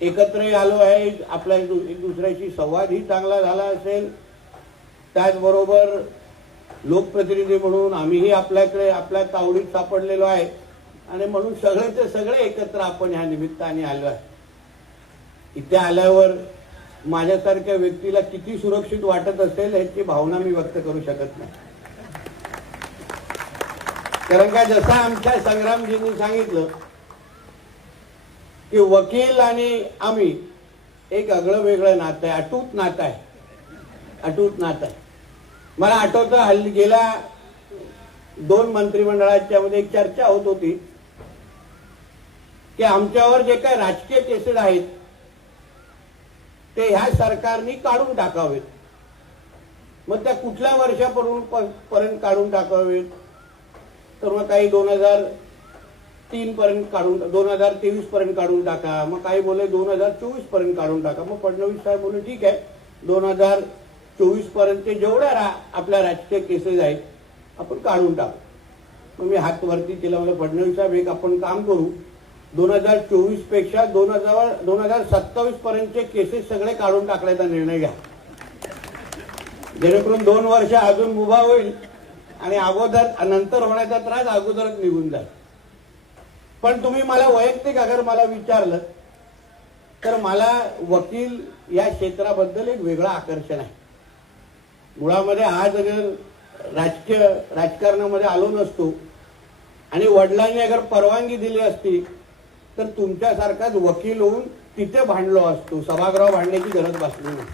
एकत्रही आलो आहे आपल्या एक दुसऱ्याशी संवादही चांगला झाला असेल. त्याचबरोबर लोकप्रतिनिधी म्हणून आम्हीही आपल्याकडे आपल्या तावडीत सापडलेलो आहे. आणि म्हणून सगळेचे सगळे एकत्र आपण ह्या निमित्ताने आलो आहे. इथे आल्यावर माझ्यासारख्या व्यक्तीला किती सुरक्षित वाटत असेल याची भावना मी व्यक्त करू शकत नाही. कारण का जसं आमच्या संग्रामजींनी सांगितलं की वकील आणि आम्ही एक आगळं वेगळं नातं आहे अटूट नातं आहे. अटूट नातं आहे. मला आठवतं हल्ली गेल्या दोन मंत्रिमंडळाच्या मध्ये एक चर्चा होत होती की आमच्यावर जे काही राजकीय केसेस आहेत ते ह्या सरकारने काढून टाकावेत. मग त्या कुठल्या वर्षापर्यंत पर्यंत काढून टाकावेत? तर मग काही दोन हजार तीन पर्यंत काढून दोन हजार तेवीस पर्यंत काढून टाका. मग काही बोले दोन हजार चोवीसपर्यंत काढून टाका. मग फडणवीस साहेब बोलले ठीक आहे. दोन हजार चोवीसपर्यंत जेवढ्या रा आपल्या राजकीय केसेस आहेत आपण काढून टाकू. मग मी हात वरती केला. म्हणजे फडणवीस साहेब एक आपण काम करू. दोन हजार चोवीसपेक्षा दोन हजार दोन हजार सत्तावीस पर्यंतचे केसेस सगळे काढून टाकण्याचा निर्णय घ्या. जेणेकरून दोन वर्ष अजून उभा होईल आणि अगोदर नंतर होण्याचा त्रास अगोदरच निघून जाईल. पण तुम्ही मला वैयक्तिक अगर मला विचारलं तर मला वकील या क्षेत्राबद्दल एक वेगळं आकर्षण आहे. मुळामध्ये आज अगर राजकीय राजकारणामध्ये आलो नसतो आणि वडिलांनी अगर परवानगी दिली असती तर तुमच्यासारखाच वकील होऊन तिथे भांडलो असतो सभागृह भांडण्याची गरज बसली नाही.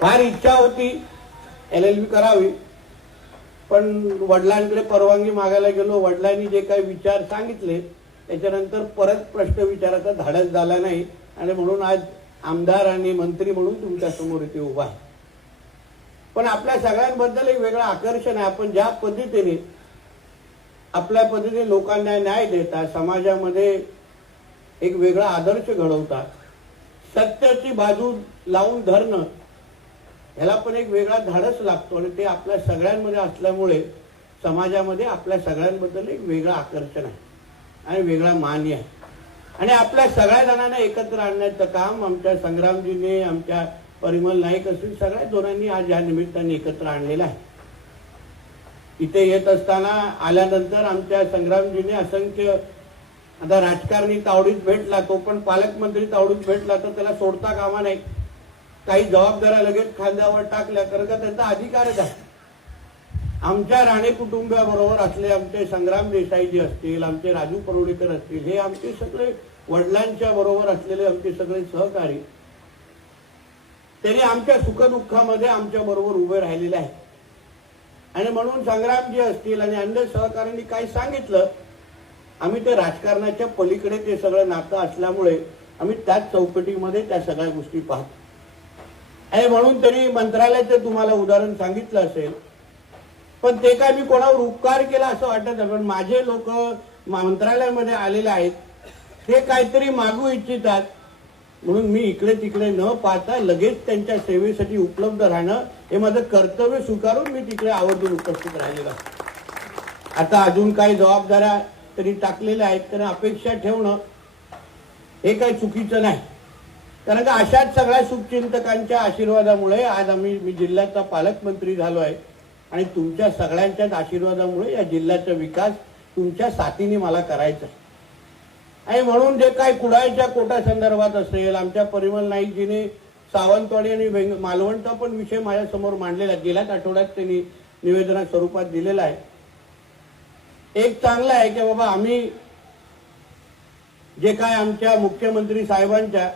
फार इच्छा होती एल एल बी करावी. पण वडिलांकडे परवानगी मागायला गेलो वडिलांनी जे काही विचार सांगितले त्याच्यानंतर परत प्रश्न विचारायचा धाडस झाला नाही. आणि म्हणून आज आमदार आणि मंत्री म्हणून तुमच्यासमोर इथे उभा आहे. पण आपल्या सगळ्यांबद्दल एक वेगळं आकर्षण आहे. आपण ज्या पद्धतीने आपल्या पद्धतीने लोकांना न्याय देता समाजामध्ये एक वेगळा आदर्श घडवतात सत्याची बाजू लावून धरणं ह्याला पण एक वेगळा धाडस लागतो आणि ते आपल्या सगळ्यांमध्ये असल्यामुळे समाजामध्ये आपल्या सगळ्यांबद्दल एक वेगळं आकर्षण आहे आणि वेगळा मान्य आहे. आणि आपल्या सगळ्या जणांना एकत्र आणण्याचं काम आमच्या संग्रामजीने आमच्या परिमल नाईक असतील सगळ्या दोनांनी आज या निमित्ताने एकत्र आणलेलं आहे. इथे येत असताना आल्यानंतर आमच्या संग्रामजीने असंख्य आता राजकारणी तावडीत भेटला तो पण पालकमंत्री तावडीत भेटला तर त्याला सोडता कामा नाही काही जबाबदाऱ्या लगेच खांद्यावर टाकल्या कारण का त्यांचा अधिकारच आहे आमच्या राणे कुटुंबाबरोबर असले आमचे संग्राम देसाईजी असतील आमचे राजू परोडेकर असतील हे आमचे सगळे वडिलांच्या बरोबर असलेले आमचे सगळे सहकारी त्यांनी आमच्या सुखदुःखामध्ये आमच्या बरोबर उभे राहिलेले आहेत. आणि म्हणून संग्रामजी असतील आणि अन्य सहकाऱ्यांनी काही सांगितलं आम्ही ते राजकारणाच्या पलीकडे ते सगळं नातं असल्यामुळे आम्ही त्याच चौकटीमध्ये त्या सगळ्या गोष्टी पाहतो. आणि म्हणून तरी मंत्रालयाचं तुम्हाला उदाहरण सांगितलं असेल. पण ते काय मी कोणावर उपकार केला असं वाटत पण माझे लोक मंत्रालयामध्ये आलेले आहेत. ते काहीतरी मागू इच्छितात. म्हणून मी इकडे तिकडे न पाहता लगेच त्यांच्या सेवेसाठी उपलब्ध राहणं हे माझं कर्तव्य स्वीकारून मी तिकडे आवर्जून उपस्थित राहिलेलो आता अजून काही जबाबदाऱ्या तरी टाकलेल्या आहेत. तर अपेक्षा ठेवणं हे काही चुकीचं नाही. कारण का अशाच सगळ्या शुभचिंतकांच्या आशीर्वादामुळे आज आम्ही मी जिल्ह्याचा पालकमंत्री झालो आहे. आणि तुमच्या सगळ्यांच्याच आशीर्वादामुळे या जिल्ह्याचा विकास तुमच्या साथीने मला करायचा आणि म्हणून जे काही कुडाळच्या कोटा संदर्भात असेल आमच्या परिमल नाईकजीने सावंतवाडी आणि मालवणचा पण विषय माझ्यासमोर मांडलेला आहे. गेल्याच आठवड्यात त्यांनी निवेदना स्वरूपात दिलेला आहे. एक चांगलं आहे की बाबा आम्ही जे काय आमच्या मुख्यमंत्री साहेबांच्या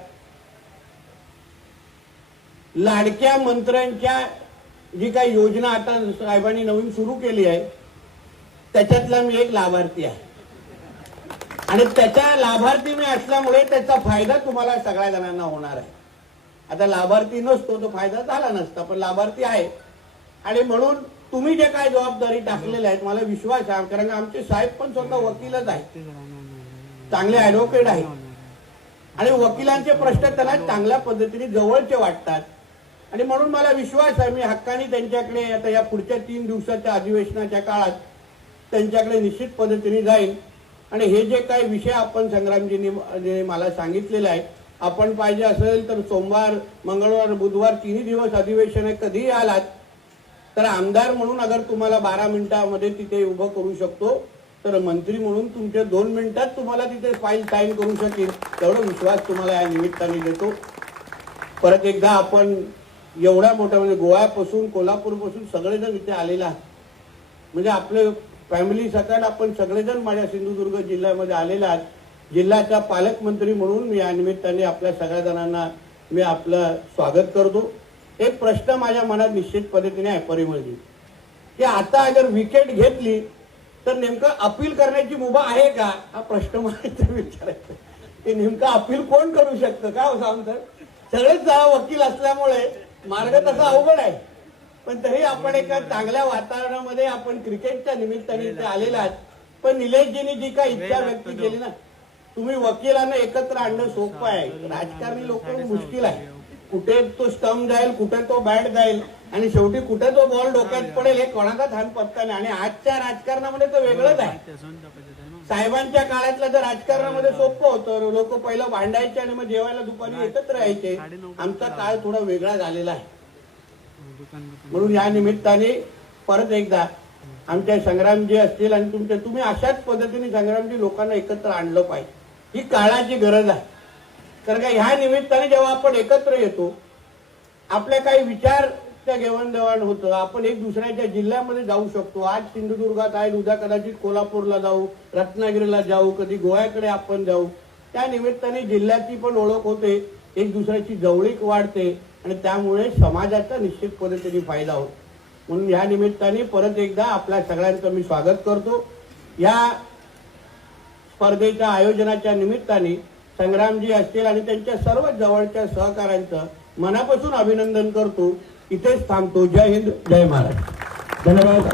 लाडक्या मंत्र्यांच्या जी काही योजना आता साहेबांनी नवीन सुरू केली आहे त्याच्यातला मी एक लाभार्थी आहे. आणि त्याच्या लाभार्थी मी असल्यामुळे त्याचा फायदा तुम्हाला सगळ्या जणांना होणार आहे. आता लाभार्थी नसतो तो फायदा झाला नसता पण लाभार्थी आहे. आणि म्हणून तुम्ही जे काय जबाबदारी टाकलेल्या आहेत मला विश्वास आहे कारण आमचे साहेब पण स्वतः वकीलच आहेत. चांगले ऍडव्होकेट आहेत. आणि वकिलांचे प्रश्न त्यांना चांगल्या पद्धतीने जवळचे वाटतात. आणि म्हणून मला विश्वास आहे मी हक्काने त्यांच्याकडे आता या पुढच्या तीन दिवसाच्या अधिवेशनाच्या काळात त्यांच्याकडे निश्चित पद्धतीने जाईल आणि हे जे काही विषय आपण संग्रामजींनी मला सांगितलेलं आहे आपण पाहिजे असेल तर सोमवार मंगळवार बुधवार तिन्ही दिवस अधिवेशन कधीही आलात तर आमदार म्हणून अगर तुम्हाला बारा मिनिटामध्ये तिथे उभं करू शकतो तर मंत्री म्हणून तुमच्या दोन मिनिटात तुम्हाला तिथे फाईल साईन करू शकेल. तेवढा विश्वास तुम्हाला या निमित्ताने देतो. परत एकदा आपण एवढ्या मोठ्या म्हणजे गोव्यापासून कोल्हापूरपासून सगळेजण इथे आलेला आहात. म्हणजे आपले फॅमिली सकाळ आपण सगळेजण माझ्या सिंधुदुर्ग जिल्ह्यामध्ये आलेले आहात. जिल्ह्याचा पालकमंत्री म्हणून मी या निमित्ताने आपल्या सगळ्या जणांना मी आपलं स्वागत करतो. एक प्रश्न माझ्या मनात निश्चित पद्धतीने आहे परिमळजी की आता अगर विकेट घेतली तर नेमकं अपील करण्याची मुभा आहे का? हा प्रश्न मला विचारायचा ते नेमकं अपील कोण करू शकतं? का हो सांगतं सगळेच वकील असल्यामुळे मार्ग तसा अवघड आहे. पण तरी आपण एका चांगल्या वातावरणामध्ये आपण क्रिकेटच्या निमित्ताने इथे आलेला आहात. पण निलेशजींनी जी काही इच्छा व्यक्त केली ना तुम्ही वकिलांना एकत्र आणणं सोपं आहे. राजकारणी लोक मुश्किल आहे. कुठे तो स्टंप जाईल कुठे तो बॅट जाईल आणि शेवटी कुठे तो बॉल डोक्यात पडेल हे कोणाचाच हात पत्ता नाही. आणि आजच्या राजकारणामध्ये तर वेगळंच आहे. साहेबांच्या काळातलं जर राजकारणामध्ये सोपं होतं. लोक पहिलं भांडायचे आणि मग जेवायला दुपारी एकत्र यायचे. आमचा काळ थोडा वेगळा झालेला आहे. म्हणून या निमित्ताने परत एकदा आमच्या संग्रामजी असतील आणि तुमच्या तुम्ही अशाच पद्धतीने संग्रामजी लोकांना एकत्र आणलं पाहिजे. ही काळाची गरज आहे. कारण का ह्या निमित्ताने जेव्हा आपण एकत्र येतो आपल्या काही विचारच्या घेवाणदेवाण होतं. आपण एक दुसऱ्याच्या जिल्ह्यामध्ये जाऊ शकतो. आज सिंधुदुर्गात आहे उद्या कदाचित कोल्हापूरला जाऊ रत्नागिरीला जाऊ कधी गोव्याकडे आपण जाऊ. त्या निमित्ताने जिल्ह्याची पण ओळख होते एक दुसऱ्याची जवळीक वाढते आणि त्यामुळे समाजाचा निश्चित पद्धतीने फायदा होतो. म्हणून या निमित्ताने परत एकदा आपल्या सगळ्यांचं मी स्वागत करतो. या स्पर्धेच्या आयोजनाच्या निमित्ताने संग्रामजी असतील आणि त्यांच्या सर्व जवळच्या सहकाऱ्यांचं मनापासून अभिनंदन करतो. इथेच थांबतो. जय हिंद जय महाराज धन्यवाद.